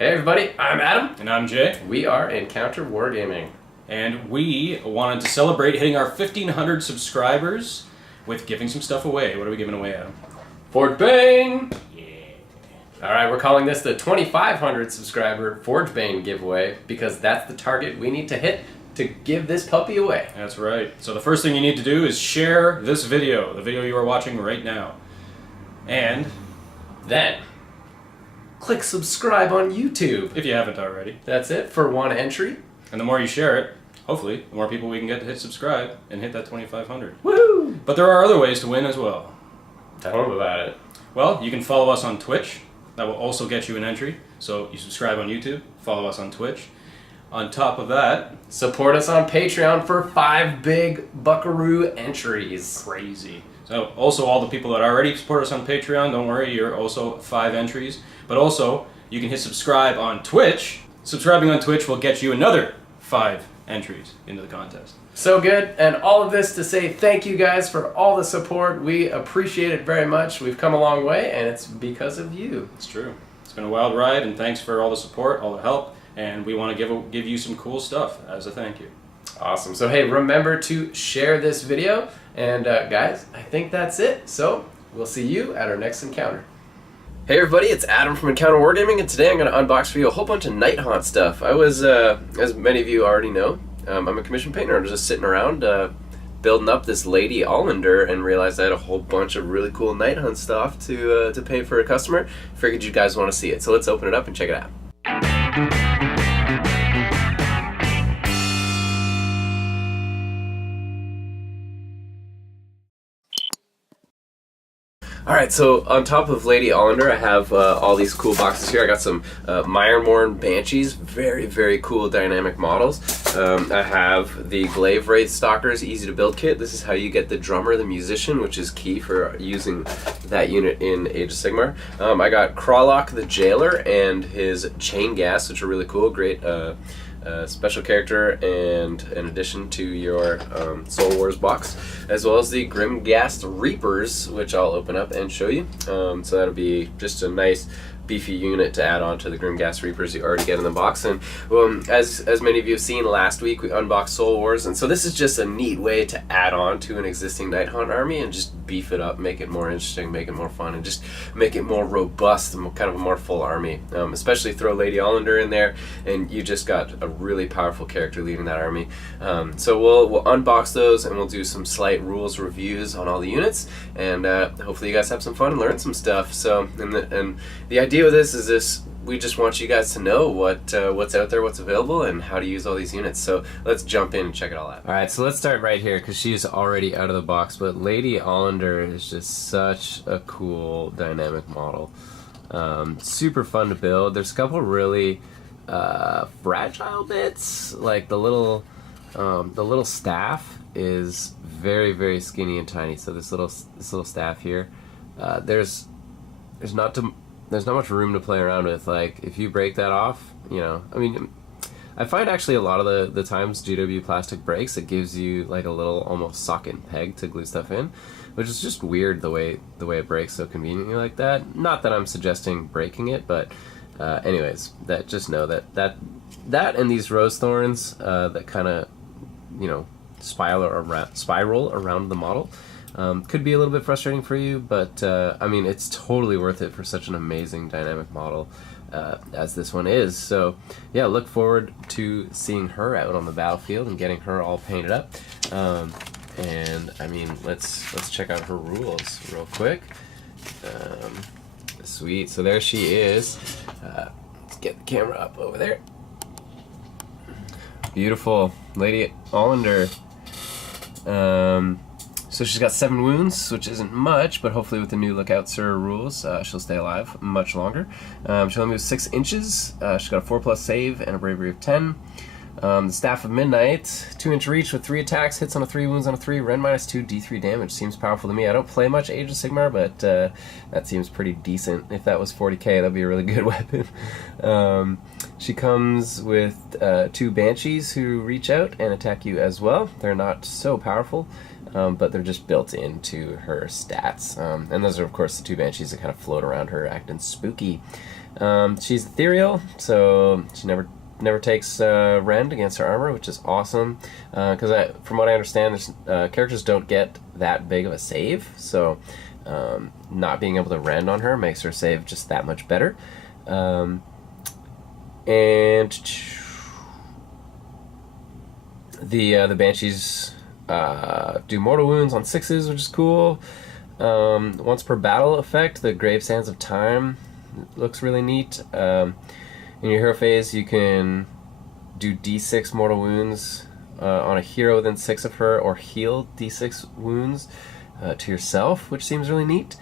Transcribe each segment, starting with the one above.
Hey everybody, I'm Adam. And I'm Jay. We are Encounter Wargaming. And we wanted to celebrate hitting our 1,500 subscribers with giving some stuff away. What are we giving away, Adam? Forge Bane! Yeah. Alright, we're calling this the 2,500 subscriber Forge Bane giveaway because that's the target we need to hit to give this puppy away. That's right. So the first thing you need to do is share this video, the video you are watching right now. And then click subscribe on YouTube. if you haven't already. That's it for one entry. And the more you share it, hopefully, the more people we can get to hit subscribe and hit that 2,500. Woo! But there are other ways to win as well. Tell them about it. Well, you can follow us on Twitch. That will also get you an entry. So you subscribe on YouTube, follow us on Twitch. On top of that, support us on Patreon for 5 big buckaroo entries. Crazy. So also all the people that already support us on Patreon, don't worry, you're also 5 entries. But also, you can hit subscribe on Twitch. Subscribing on Twitch will get you another 5 entries into the contest. So good, and all of this to say thank you guys for all the support. We appreciate it very much. We've come a long way, and it's because of you. It's true. It's been a wild ride, and thanks for all the support, all the help, and we want to give you some cool stuff as a thank you. Awesome. So hey, remember to share this video, and guys, I think that's it. So we'll see you at our next encounter. Hey everybody, it's Adam from Encounter Wargaming, and today I'm going to unbox for you a whole bunch of Night Haunt stuff. I was, as many of you already know, I'm a commission painter. I'm just sitting around building up this Lady Allender and realized I had a whole bunch of really cool Night Hunt stuff to paint for a customer. Figured you guys want to see it, so let's open it up and check it out. Alright, so on top of Lady Allender, I have all these cool boxes here. I got some Miremorn Banshees, very, very cool dynamic models. I have the Glaive Wraith Stalkers Easy to Build kit. This is how you get the drummer, the musician, which is key for using that unit in Age of Sigmar. I got Crawlock the Jailer and his Chain Gas, which are really cool. Great special character and an addition to your Soul Wars box, as well as the Grimghast Reapers, which I'll open up and show you. So that'll be just a nice beefy unit to add on to the Grimghast Reapers you already get in the box. And as many of you have seen, last week we unboxed Soul Wars, and so this is just a neat way to add on to an existing Night Haunt army and just beef it up, make it more interesting, make it more fun, and just make it more robust and kind of a more full army. Especially throw Lady Allender in there, and you just got a really powerful character leading that army. So we'll unbox those, and we'll do some slight rules reviews on all the units, and hopefully you guys have some fun and learn some stuff. So, and the idea with this is we just want you guys to know what's out there, what's available, and how to use all these units. So let's jump in and check it all out. Alright, so let's start right here because she's already out of the box, but Lady Allender is just such a cool dynamic model. Super fun to build. There's a couple really fragile bits, like the little staff is very, very skinny and tiny. So this little staff here, there's not much room to play around with. Like if you break that off, you know, I mean, I find actually a lot of the times GW plastic breaks, it gives you like a little almost socket and peg to glue stuff in, which is just weird the way it breaks so conveniently like that. Not that I'm suggesting breaking it, but anyways, that just know that and these rose thorns that kind of, you know, spiral around the model could be a little bit frustrating for you, but I mean, it's totally worth it for such an amazing dynamic model as this one is. So yeah, look forward to seeing her out on the battlefield and getting her all painted up. And I mean, let's check out her rules real quick. Sweet, so there she is. Let's get the camera up over there. Beautiful Lady Allender. So she's got 7 wounds, which isn't much, but hopefully with the new Lookout Sir rules, she'll stay alive much longer. She only moves 6 inches. She's got a 4+ save and a bravery of 10. The Staff of Midnight, 2-inch reach with 3 attacks, hits on a 3, wounds on a 3, Ren -2, D3 damage. Seems powerful to me. I don't play much Age of Sigmar, but that seems pretty decent. If that was 40k, that'd be a really good weapon. She comes with 2 Banshees who reach out and attack you as well. They're not so powerful, but they're just built into her stats. And those are, of course, the 2 Banshees that kind of float around her acting spooky. She's ethereal, so she never takes rend against her armor, which is awesome. Because from what I understand, characters don't get that big of a save, so not being able to rend on her makes her save just that much better. And the Banshees do mortal wounds on 6s, which is cool. Once per battle effect, the Grave Sands of Time looks really neat. In your hero phase, you can do d6 mortal wounds on a hero within 6 of her, or heal d6 wounds to yourself, which seems really neat.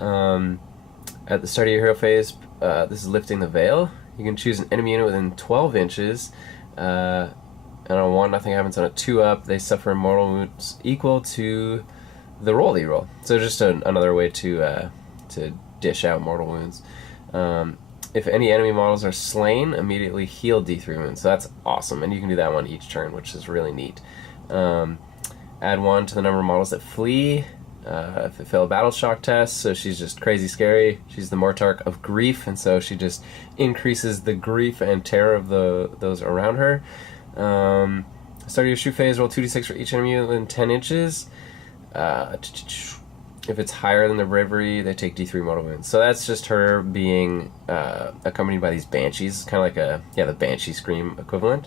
At the start of your hero phase, this is Lifting the Veil. You can choose an enemy unit within 12 inches, and on 1, nothing happens. On a 2-up, they suffer mortal wounds equal to the roll that you roll. So just another way to dish out mortal wounds. If any enemy models are slain, immediately heal D3 wounds. So that's awesome, and you can do that one each turn, which is really neat. Add 1 to the number of models that flee if they fail a battle shock test. So she's just crazy scary. She's the Mortarch of Grief, and so she just increases the grief and terror of those around her. Start your shoot phase, roll 2d6 for each enemy within 10 inches. If it's higher than the bravery, they take D3 mortal wounds. So that's just her being accompanied by these banshees, kind of like the Banshee Scream equivalent,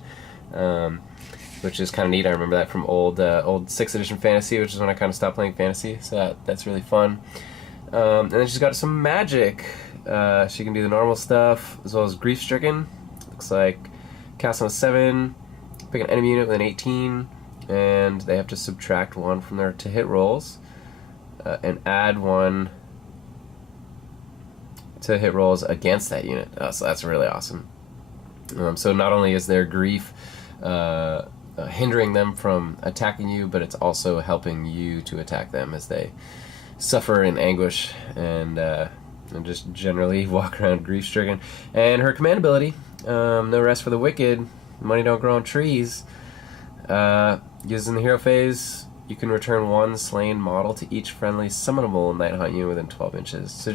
which is kind of neat. I remember that from old 6th edition fantasy, which is when I kind of stopped playing fantasy. So that's really fun. And then she's got some magic. She can do the normal stuff as well as grief stricken. Looks like cast on a 7, pick an enemy unit with an 18, and they have to subtract 1 from their to hit rolls. And add 1 to hit rolls against that unit. So that's really awesome. So not only is their grief hindering them from attacking you, but it's also helping you to attack them as they suffer in anguish and just generally walk around grief-stricken. And her command ability, No Rest for the Wicked, Money Don't Grow on Trees, used in the hero phase. You can return 1 slain model to each friendly summonable Night Hunt unit within 12 inches. So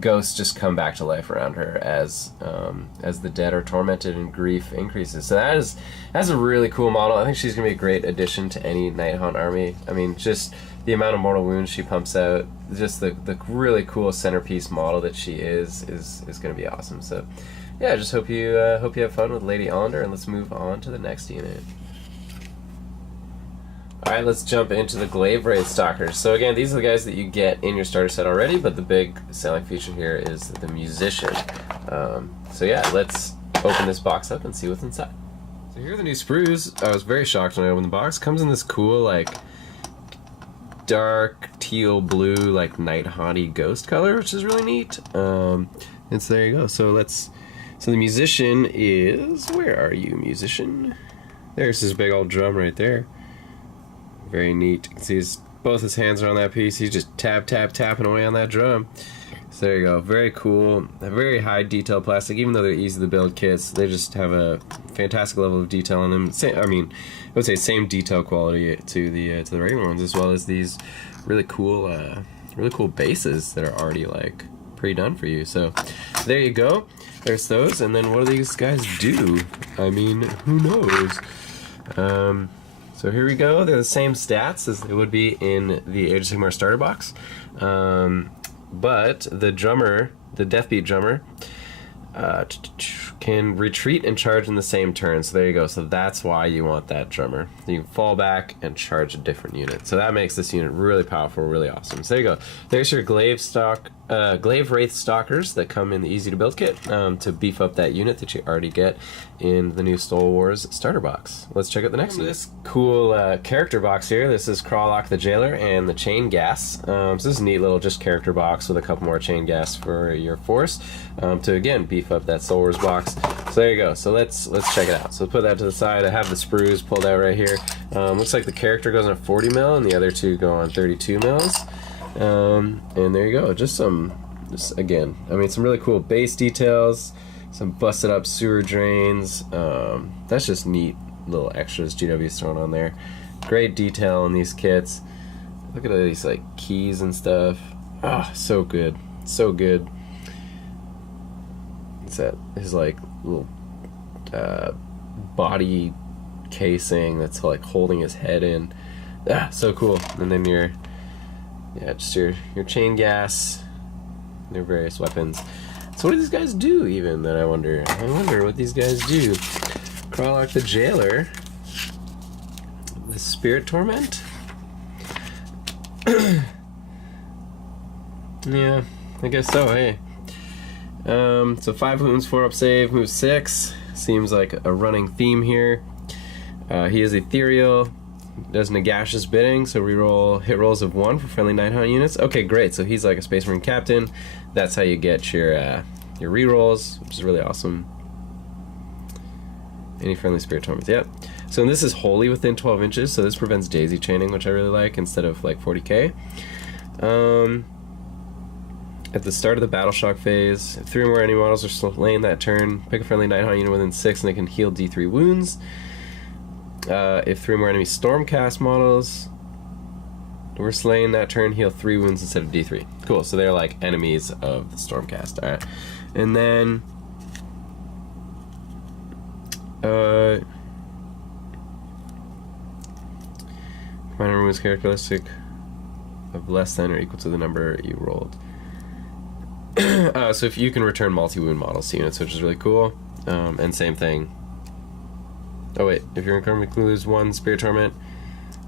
ghosts just come back to life around her as the dead are tormented and grief increases. So that's a really cool model. I think she's gonna be a great addition to any Night Hunt army. I mean, just the amount of mortal wounds she pumps out, just the really cool centerpiece model that she is gonna be awesome. So yeah, I just hope you have fun with Lady Allender, and let's move on to the next unit. Alright, let's jump into the Glaive Wraith Stalkers. So again, these are the guys that you get in your starter set already, but the big selling feature here is the Musician. So yeah, let's open this box up and see what's inside. So here are the new sprues. I was very shocked when I opened the box. Comes in this cool, like, dark teal blue, like, night haunty ghost color, which is really neat. And so there you go. So the Musician is, where are you, Musician? There's this big old drum right there. Very neat. You can see both his hands are on that piece. He's just tapping away on that drum. So there you go. Very cool. A very high detail plastic. Even though they're easy to build kits, they just have a fantastic level of detail in them. I would say same detail quality to the regular ones, as well as these really cool bases that are already like pre-done for you. So there you go. There's those. And then what do these guys do? I mean, who knows? So here we go. They're the same stats as they would be in the Age of Sigmar starter box. But the drummer, the Deathbeat drummer, can retreat and charge in the same turn. So there you go. So that's why you want that drummer. You can fall back and charge a different unit. So that makes this unit really powerful, really awesome. So there you go. There's your Glaive Wraith Stalkers that come in the easy to build kit to beef up that unit that you already get in the new Stole Wars starter box. Let's check out the next one. This cool character box here. This is Crawlock the Jailer and the Chain Gas. So this is a neat little just character box with a couple more Chain Gas for your force to again beef up that Stole Wars box. So there you go. So let's check it out. So put that to the side. I have the sprues pulled out right here. Looks like the character goes on 40 mil and the other two go on 32 mils. And there you go. Just again, I mean, some really cool base details, some busted up sewer drains. That's just neat little extras GW's thrown on there. Great detail in these kits. Look at all these like keys and stuff. Ah, so good, so good. what's that? His like little body casing that's like holding his head in. Ah, so cool. And then your chain gas, their various weapons. So what do these guys do even? That I wonder what these guys do. Kralok the Jailer, the Spirit Torment. Yeah, I guess so. Hey, so 5 wounds, 4 up save, move 6. Seems like a running theme here. He is ethereal, does Nagash's bidding, so reroll hit rolls of 1 for friendly Nighthaunt units. Okay, great. So he's like a Space Marine captain. That's how you get your rerolls, which is really awesome. Any friendly Spirit Torments, yep. So this is wholly within 12 inches, so this prevents daisy chaining, which I really like, instead of like 40k. At the start of the Battle Shock phase, if 3 or more enemy models are slain that turn, pick a friendly Nighthaunt unit within 6 and they can heal D3 wounds. If 3 or more enemy Stormcast models were slain that turn, heal 3 wounds instead of D3. Cool, so they're like enemies of the Stormcast. Alright. And then minor wounds characteristic of less than or equal to the number you rolled. So if you can return multi-wound models to units, which is really cool. And same thing. Oh wait, if your income includes 1 Spirit Torment,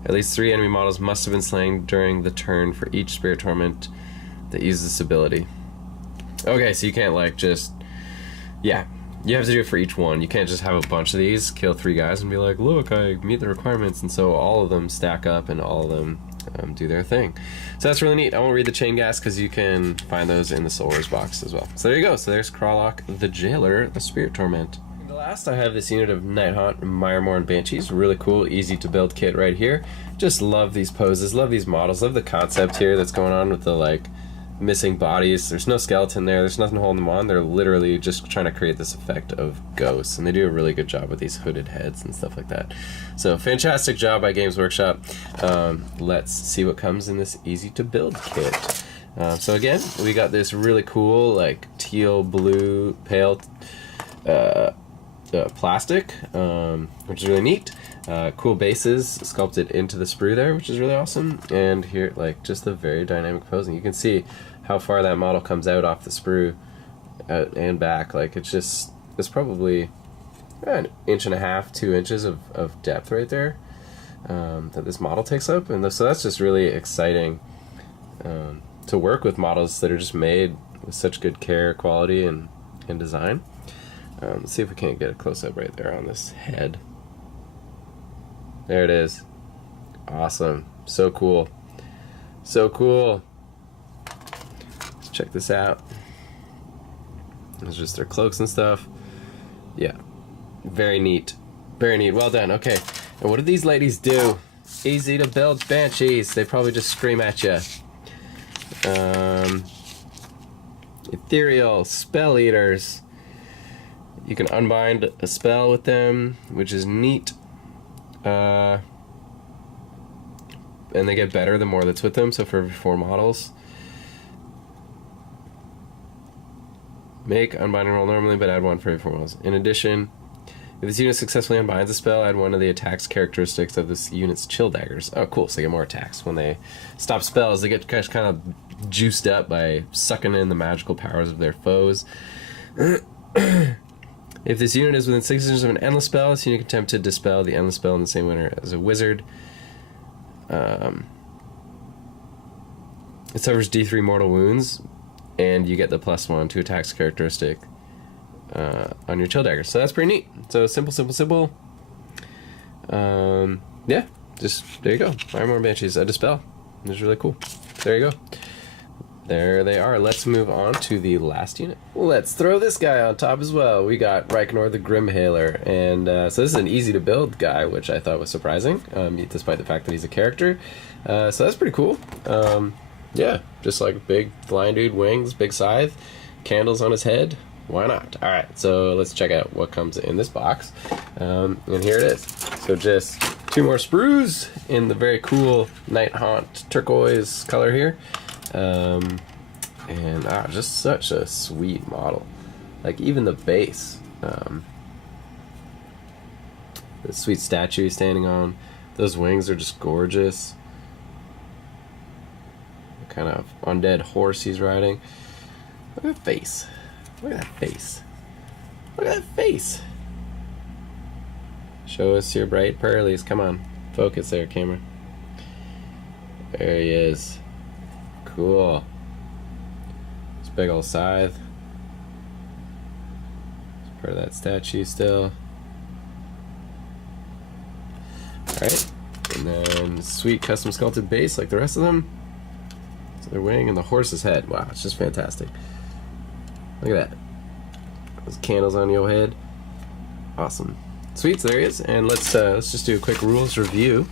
at least 3 enemy models must have been slain during the turn for each Spirit Torment that uses this ability. Okay, so you can't like just... Yeah, you have to do it for each one. You can't just have a bunch of these, kill 3 guys and be like, look, I meet the requirements, and so all of them stack up and all of them do their thing. So that's really neat. I won't read the chain gas because you can find those in the Soul Wars box as well. So there you go. So there's Kralok the Jailer, the Spirit Torment. And last, I have this unit of Nighthaunt Miremore and Banshees. Really cool, easy to build kit right here. Just love these poses, love these models, love the concept here that's going on with the like missing bodies. There's no skeleton there, there's nothing holding them on. They're literally just trying to create this effect of ghosts, and they do a really good job with these hooded heads and stuff like that. So fantastic job by Games Workshop. Let's see what comes in this easy to build kit. So again, we got this really cool like teal blue pale plastic, which is really neat. Cool bases sculpted into the sprue there, which is really awesome. And here, like, just the very dynamic posing. You can see how far that model comes out off the sprue and back. Like, it's probably an 1.5 to 2 inches of depth right there that this model takes up. And so that's just really exciting to work with models that are just made with such good care, quality, and design. Let's see if we can't get a close-up right there on this head. There it is. Awesome. So cool. So cool. Let's check this out. It's just their cloaks and stuff. Yeah. Very neat. Very neat. Well done. Okay. And what do these ladies do? Easy to build Banshees. They probably just scream at you. Ethereal Spell Eaters. You can unbind a spell with them, which is neat. And they get better the more that's with them, so for every 4 models. Make unbinding roll normally, but add 1 for every 4 models. In addition, if this unit successfully unbinds a spell, add 1 of the attacks characteristics of this unit's chill daggers. Oh, cool, so they get more attacks. When they stop spells, they get kind of juiced up by sucking in the magical powers of their foes. If this unit is within 6 inches of an endless spell, this unit can attempt to dispel the endless spell in the same manner as a wizard. It suffers D3 mortal wounds, and you get the +1 to attacks characteristic on your chill dagger. So that's pretty neat. So simple. Yeah, just there you go. Miremore Banshees, a dispel. It's really cool. There you go. There they are. Let's move on to the last unit. Let's throw this guy on top as well. We got Reikenor the Grimhaler, and so this is an easy to build guy, which I thought was surprising, despite the fact that he's a character. So that's pretty cool. Yeah, just like big flying dude, wings, big scythe, candles on his head. Why not? All right, so let's check out what comes in this box. And here it is. So just 2 more sprues in the very cool Nighthaunt turquoise color here. And just such a sweet model. Like even the base, the sweet statue he's standing on. Those wings are just gorgeous. The kind of undead horse he's riding. Look at that face. Look at that face. Look at that face. Show us your bright pearlies. Come on. Focus there, camera. There he is. Cool. This big old scythe. It's part of that statue still. Alright. And then sweet custom sculpted base like the rest of them. So their wing and the horse's head. Wow, it's just fantastic. Look at that. Those candles on your head. Awesome. Sweet, so there he is. And let's just do a quick rules review.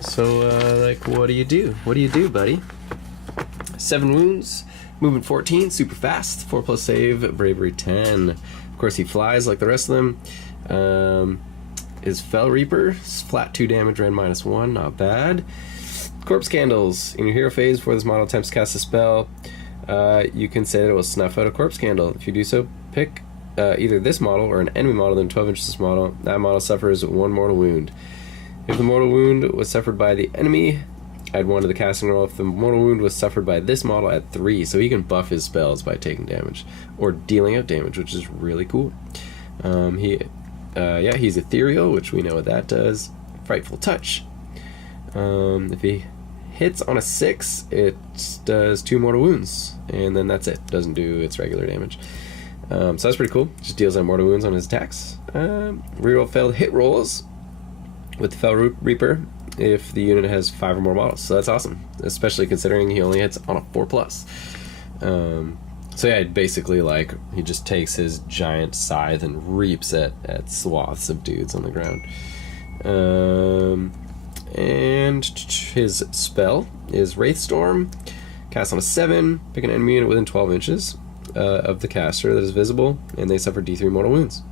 So, like, what do you do? What do you do, buddy? 7 wounds, movement 14, super fast, 4+ save, bravery 10. Of course, he flies like the rest of them. Is Fell Reaper, flat 2 damage, red -1, not bad. Corpse Candles. In your hero phase, before this model attempts to cast a spell, you can say that it will snuff out a corpse candle. If you do so, pick either this model or an enemy model within 12 inches of this model. That model suffers 1 mortal wound. If the mortal wound was suffered by the enemy, add 1 to the casting roll. If the mortal wound was suffered by this model, add 3. So he can buff his spells by taking damage or dealing out damage, which is really cool. He's ethereal, which we know what that does. Frightful Touch. If he hits on a 6, it does 2 mortal wounds, and then that's it. Doesn't do its regular damage. So that's pretty cool. Just deals out mortal wounds on his attacks. Reroll failed hit rolls with the Fell Reaper if the unit has 5 or more models. So that's awesome, especially considering he only hits on a 4+. So yeah, basically, like, he just takes his giant scythe and reaps at swaths of dudes on the ground. And his spell is Wraithstorm. Cast on a 7. Pick an enemy unit within 12 inches of the caster that is visible, and they suffer D3 mortal wounds.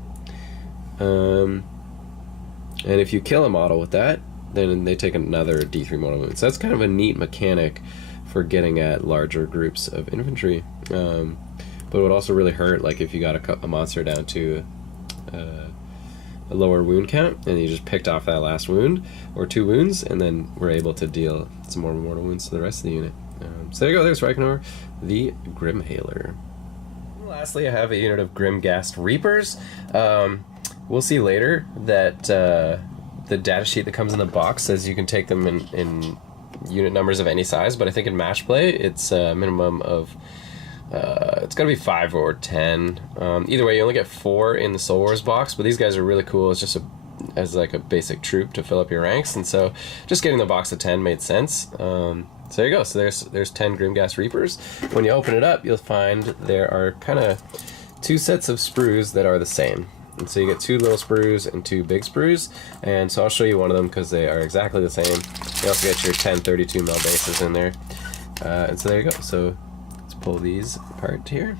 And if you kill a model with that, then they take another D3 mortal wounds. So that's kind of a neat mechanic for getting at larger groups of infantry. But it would also really hurt, like, if you got a monster down to a lower wound count, and you just picked off that last wound, or 2 wounds, and then were able to deal some more mortal wounds to the rest of the unit. So there you go, there's Reikenor, the Grimhaler. Lastly, I have a unit of Grimghast Reapers. We'll see later that the datasheet that comes in the box says you can take them in unit numbers of any size, but I think in match play it's a minimum of it's gotta be 5 or 10. Either way, you only get 4 in the Soul Wars box, but these guys are really cool. It's just as like a basic troop to fill up your ranks, and so just getting the box of 10 made sense. So there you go. So there's 10 Grimghast Reapers. When you open it up, you'll find there are kind of 2 sets of sprues that are the same. And so you get 2 little sprues and 2 big sprues, and so I'll show you one of them because they are exactly the same. You also get your 10 32 mil bases in there, and so there you go. So let's pull these apart here.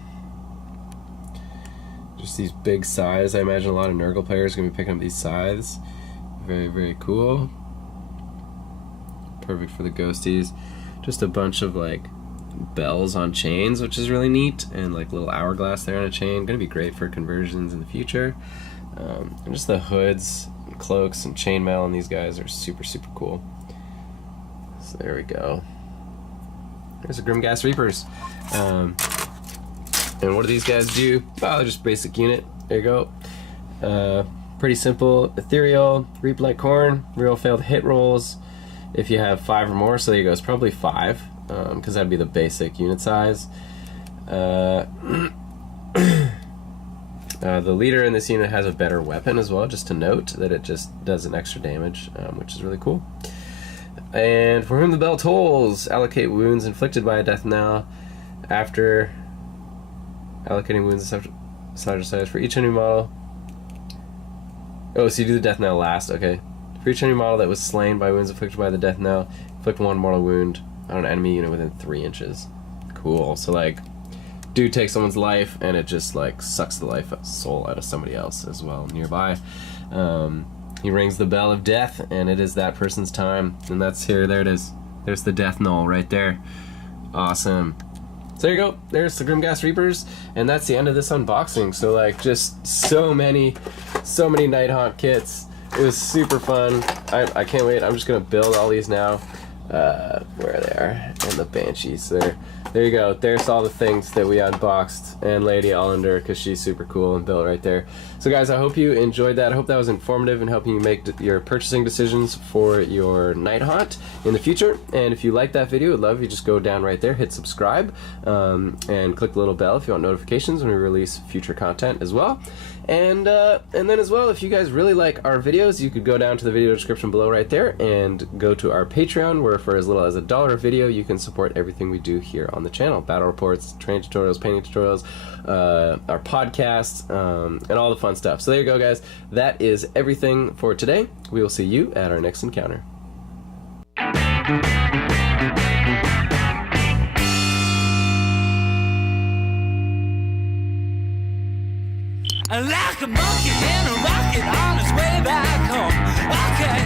Just these big scythes. I imagine a lot of Nurgle players are going to be picking up these scythes. Very, very cool. Perfect for the ghosties. Just a bunch of like bells on chains, which is really neat, and like little hourglass there on a chain. Gonna be great for conversions in the future. And just the hoods, and cloaks, and chainmail on these guys are super, super cool. So there we go. There's the Grimghast Reapers. And what do these guys do? Well, they're just basic unit. There you go. Pretty simple. Ethereal, reap like corn, real failed hit rolls if you have 5 or more. So there you go. It's probably 5. Because that'd be the basic unit size. The leader in this unit has a better weapon as well, just to note that it just does an extra damage, which is really cool. And for whom the bell tolls, allocate wounds inflicted by a death knell after allocating wounds size for each enemy model. Oh, so you do the death knell last, okay. For each enemy model that was slain by wounds inflicted by the death knell, inflict 1 mortal wound on an enemy unit within 3 inches. Cool. So like, dude takes someone's life and it just like sucks the soul out of somebody else as well nearby. He rings the bell of death, and it is that person's time. And that's here. There it is. There's the death knoll right there. Awesome. So there you go. There's the Grimghast Reapers, and that's the end of this unboxing. So like, just so many Nighthaunt kits. It was super fun. I can't wait. I'm just gonna build all these now. Where they are, and the Banshees. There you go. There's all the things that we unboxed, and Lady Allender, because she's super cool and built right there. So guys, I hope you enjoyed that. I hope that was informative in helping you make your purchasing decisions for your Nighthaunt in the future. And if you like that video, I'd love if you just go down right there, hit subscribe, and click the little bell if you want notifications when we release future content as well. And then as well, if you guys really like our videos, you could go down to the video description below right there and go to our Patreon, where for as little as $1 a video, you can support everything we do here on the channel. Battle reports, training tutorials, painting tutorials, our podcasts, and all the fun stuff. So there you go, guys. That is everything for today. We will see you at our next encounter. Like a monkey in a rocket on his way back home. Okay.